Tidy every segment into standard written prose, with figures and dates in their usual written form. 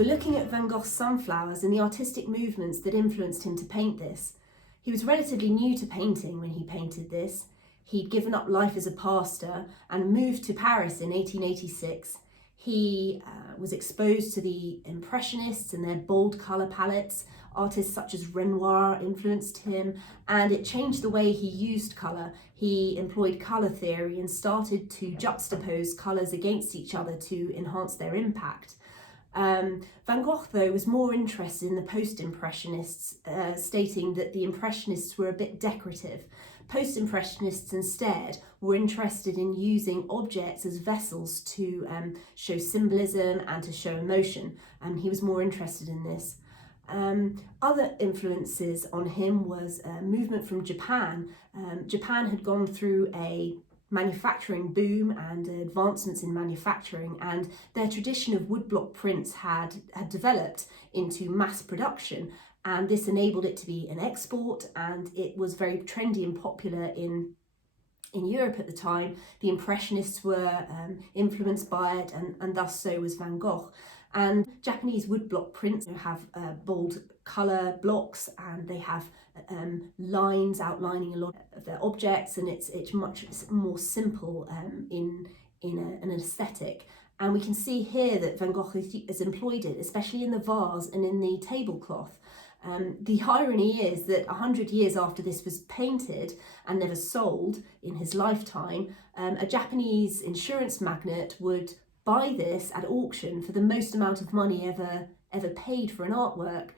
We're looking at Van Gogh's Sunflowers and the artistic movements that influenced him to paint this. He was relatively new to painting when he painted this. He'd given up life as a pastor and moved to Paris in 1886. He was exposed to the impressionists and their bold colour palettes. Artists such as Renoir influenced him, and it changed the way he used colour. He employed colour theory and started to juxtapose colours against each other to enhance their impact. Van Gogh, though, was more interested in the post-impressionists, stating that the impressionists were a bit decorative. Post-impressionists instead were interested in using objects as vessels to show symbolism and to show emotion, and he was more interested in this. Other influences on him was a movement from Japan. Japan had gone through a manufacturing boom and advancements in manufacturing, and their tradition of woodblock prints had developed into mass production, and this enabled it to be an export, and it was very trendy and popular in Europe at the time. The Impressionists were influenced by it, and thus so was Van Gogh. And Japanese woodblock prints have bold colour blocks, and they have lines outlining a lot of their objects, and it's much more simple in an aesthetic. And we can see here that Van Gogh has employed it, especially in the vase and in the tablecloth. The irony is that 100 years after this was painted and never sold in his lifetime, a Japanese insurance magnate would buy this at auction for the most amount of money ever paid for an artwork.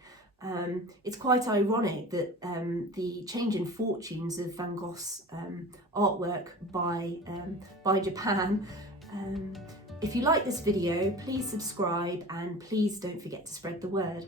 It's quite ironic that the change in fortunes of Van Gogh's artwork by Japan. If you like this video, please subscribe and please don't forget to spread the word.